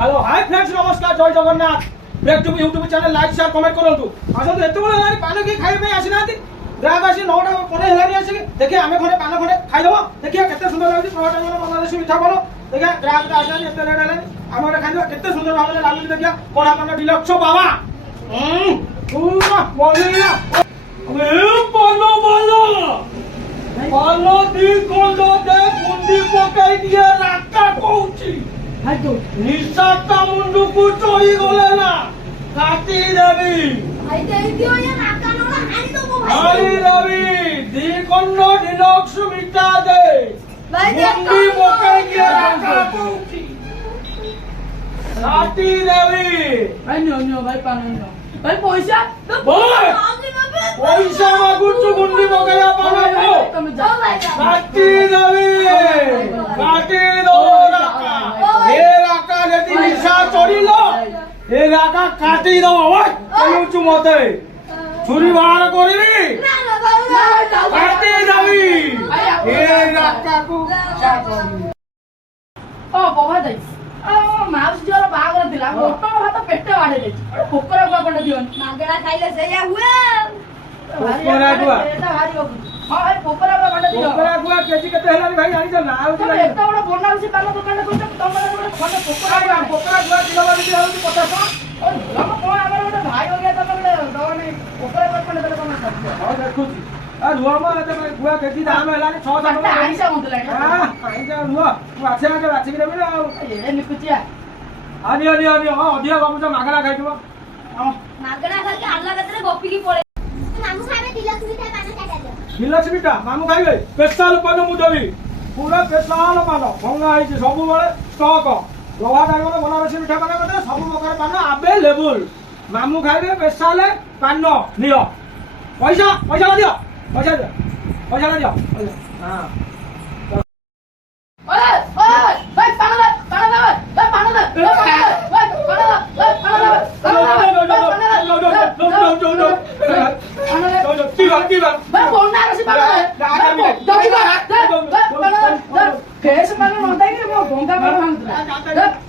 Hello hi friends नमस्कार जय जगन्नाथ ब्रेक to YouTube channel like share comment करंतु आसतु एते बळे लारी पान की खाइ पे आसी नांती ग्राहक आसी 9टा परे हेलानी आसी देखि आमे खडे पान खडे खाइ देबो देखिया केते सुंदर लागुची प्रवाटा मन बांग्लादेशी मिठा पान देखिया ग्राहक आसी एते लेट हेलानी आमे खाइ देबो केते सुंदर भाबले लागुची देखिया कोडा पान डिलक्स बाबा पूरा बोलिया ए पानो बोलो पानो दी कोलो दे गुंडी पकाई दिए राका कोउची निशाता मुंडू को चोरी गले ना काटी देबी भाई देई दियो या नाका नोला हानी दो भाई हानी देबी दी कोन्नो डिलक्स मिटा दे भाई मुंडी पकाई दिए राका कोउची काटी देबी भाई नो भाई पानो नो भाई पैसा तो बोल आगे बाबे पैसा मागुचु गुंडी पकाया पानो तुम जाओ भाई काटी देबी काटी दो राका हे राका यदि निशा चोरीलो हे राका काटी दो ओय कहूचु मते छुरी बाहर करिबी ना ना भाई काटी देबी हे राका को ओ बाबा दे माउस जोर बागर दिला मोटो भात पेटे बाडे दे कोकरा को पडे दियो मागड़ा खाइले सेया हुए कोकरा गुआ एटा भारी हो हां भाई कोकरा को पडे दियो कोकरा गुआ केजी केते हेलानी भाई आनी चल ना आउ तुम एटा बड़ बनाउसी पालो दुकान को तुम बड़ खने कोकरा कोकरा गुआ किलो बानी दिया होती 50 ओ हम कोन हमर बड़ भाई हो गया तुम बड़ दवनी कोकरा को खने दे कोन सब हां देखुची आ रुआ एते गुआ केजी दाम हेलानी 6 ता आइसा होतला हां आइसा रुआ तू आछे आके बाछि के देबी ना ए निकुचिया आनी हां अधिया गमुचा मागला खाइतबो हां मागड़ा खाके हल्ला कतरे गोपी की पड़े मामू खाबे दिलक मिठाई पाना काटा दे लक्ष्मीटा मामू खाइबे स्पेशल पान मु देबी पूरा स्पेशल पान भंगा आइछि सब बेले स्टॉक लोहा टाइम बनारसी मिठा पान कते सब प्रकार पान अवेलेबल मामू खाइबे स्पेशल पान नियो पैसा पैसा दियो पैसा दियो हां ओए ओए भाई पानो दे भाई पानो दे भाई बनारसी पानो दे दो केस पानो न दे के मो गंगा पानो हम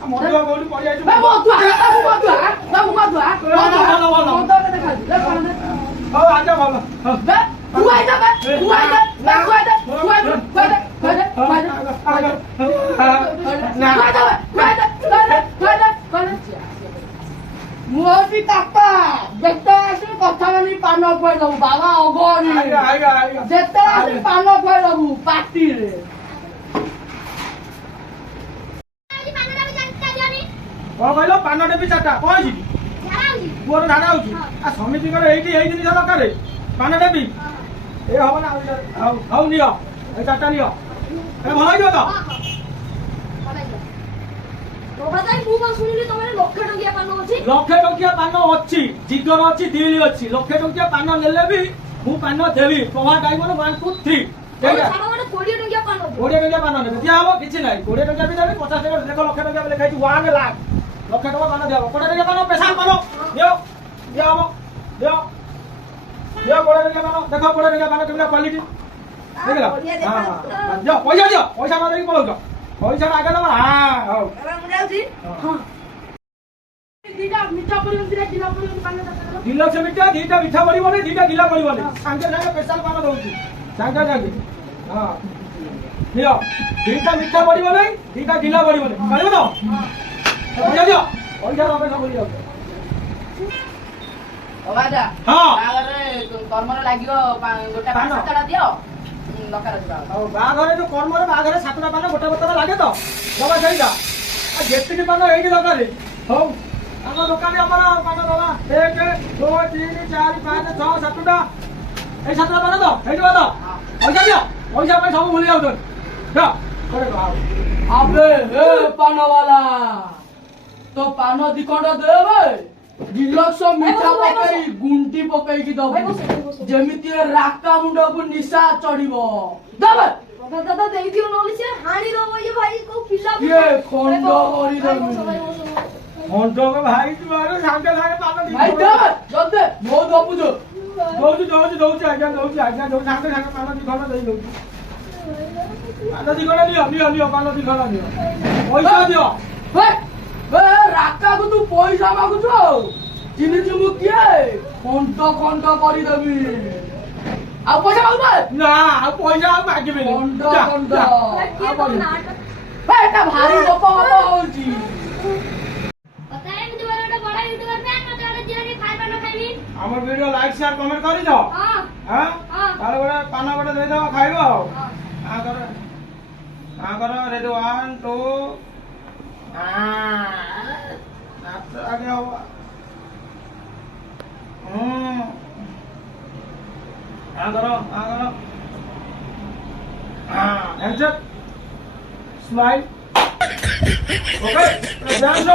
मोर गोली पड़ी आइछि भाई वो तू आ देखा ले पानो दे ओ आजा बाबा तू आई जा तू आई मुझे काका देखते आसे कथा मानी पान खुआई दबु बाबा अगरी देखते आसे पान खुआई दबु पार्टी रे आजी पाना भी जानता दियोनी ओ कहलो पान डेबी चाटा कोइछि झाड़ा होजी पुअर धारा होछि आ समिति करे एइटी एइ दिन जमा करे पान डेबी ए हबो ना हाउ नियो ए चाटा नियो ए भलो दियो तो तो बताई मु कोन सुनिली तमरे लक्ष टकिया पानो अछि लक्षे टकिया पान अछि जिगर अछि दिल अछि लक्षे टकिया पान लेले भी मु पान देबी प्रभा टाइम 1 2 3 और सामा माने 20 टकिया पानो 20 टकिया पान देबी दिया हबो किछि नै 20 टकिया भी देबी 50 टकिया देखो लक्षे टकिया लेखाइ 1 लाख लक्षे टका पान दियो 20 टकिया पान पेशा पान दियो दियो हबो दियो दियो 20 टकिया पान देखो 20 टकिया पान केमिला क्वालिटी देखला हां दियो पैसा न देई पळौ पैसा आगे दबा हां हो एबा मुडा अछि हां दीटा मिठा परी दिरा दिना परी पान दे डिलक्स मिठा दीटा मिठा पड़िबो नै दीटा गिला पड़िबो नै सांगे सांगे स्पेशल पान दउची सांगे सांगे हां लियो दीटा मिठा पड़िबो नै दीटा गिला पड़िबो नै पड़िबो तो पैसा दियो पैसा रबे सब लियो ओ बाजा हां बागरे कर्मर लागियो गोटा पान सतडा दियो लकार दिबा ଆଉ ବାହାଘରେ ଯୋଉ କର୍ମରେ ବାହାଘରେ ସାତଟା ପାନ ଗୋଟେ ବୋତଲ ଲାଗେ ତ ଦବା ସେଇଟା ଆଉ ଯେତିକି ପାନ ଏଇଠି ଦରକାର ହଉ ଆମ ଦୋକାନରେ ଆମର ପାନ ଦବା 1 2 3 4 5 6 7ଟା ଏଇ ସାତଟା ପାନ ତ ହେଇଯିବ ତ ପଇସା ଦିଅ ପଇସା ପାଇଁ ସବୁ ଭୁଲି ଯାଉଛନ୍ତି ଯା করে দাও আবে এ পানওয়ালা তো পান দি কোন্ড দেবে ডিলক্স মিঠা পকাই গুন্টি পকাই কি দব যেমিতি রাকা মুন্ডকু নিশা চড়িব দেবে দাদা দাদা দেই দিও নলি সে হানি রব এই ভাই কো পিলা ये खंड करी देबी মন্টকে ভাই তুই সাঙ্গে সাঙ্গে পান দি ভাই দেবে জলদি মো দপুজ দউছি আজ্ঞা দউছি সাঙ্গে সাঙ্গে পান দি খন্ড দেই দউছি পান দি খন্ড নিও পান দি খন্ড নিও পয়সা দিও ভাই ভাই ରାକାକୁ ତୁ ପଇସା ମାଗୁଛୁ ଚିହ୍ନିଛୁ ମୁଁ କିଏ ଖଣ୍ଡ ଖଣ୍ଡ କରିଦେବି ଆଉ ପଇସା ମାଗୁଛୁ ନା ଆଉ ପଇସା ଆଉ ମାଗିବିନି ଖଣ୍ଡ ଯା, ଖଣ୍ଡ ଯା। କିଏ ତମ ନାଟା ଏଟା ଭାରି ଗପ ଗପ ହଉଛି କଥା ଏମିତି ମୋର ଗୋଟେ ବଡ ୟୁଟ୍ୟୁବର ଫ୍ୟାନ୍ ମତେ ଗୋଟେ ଝିଅ ଟିକେ ଖାଇବା ନ ଖାଇବି আমার ভিডিও লাইক শেয়ার কমেন্ট করিছ ହଁ হ্যাঁ ହଁ তাহলে গোটে পান গোটে ଦେଇଦେବ ଖାଇବ ଆଉ ହଁ ଆଙ୍କର ରେଡି 1 2 ନାଚ ଆଗେ ହବ ଆଙ୍କର ହ୍ୟାଣ୍ଡସେକ୍ ସ୍ମାଇଲ୍ ଓକେ ଡ୍ୟାନ୍ସ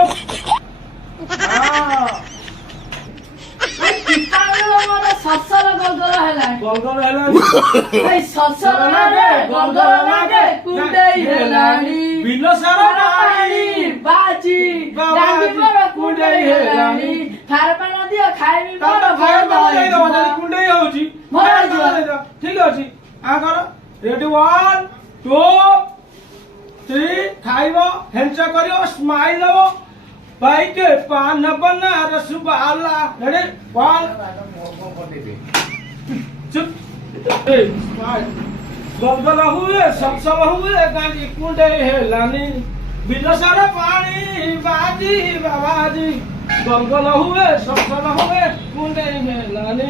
ସସର ଗଲଗଲ ହେଲାଣି ଗଲଗଲ ହେଲାଣି ଏଇ ସସର ନାଗେ ଗଲଗଲ ନାଗେ କୁଣ୍ଡେଇ ହେଲାଣି ବିଲ ସାରା ପାଣି ବାଜି ଡାଙ୍ଗି ମୋର କୁଣ୍ଡେଇ ହେଲାଣି ଖାର ପାନ ଦିଅ ଖାଇବି ମୋର ଖାଇବା ଭଲ ଦେଇଦବ ହେଇଯିବ। ଯଦି କୁଣ୍ଡେଇ ହଉଛି ଭଲ ଖାଇବା ହେଇଯିବ। ଦେଇଦବ ଠିକ ଅଛି ଆଙ୍କର ରେଡି 1 2 3 ଖାଇବ ହ୍ୟାଣ୍ଡସେକ୍ କରିବ ସ୍ମାଇଲ୍ ଦବ ବାଇକେ ପାନ ବନାରସ ବାଲା ରେଡି 1 चुप स्माइल गलगल हुए सब हुए गाड़ी कुंडे हेलानी बिल सारा पानी बाजी बाबाजी गलगल हुए सब हुए कुंडे हेलानी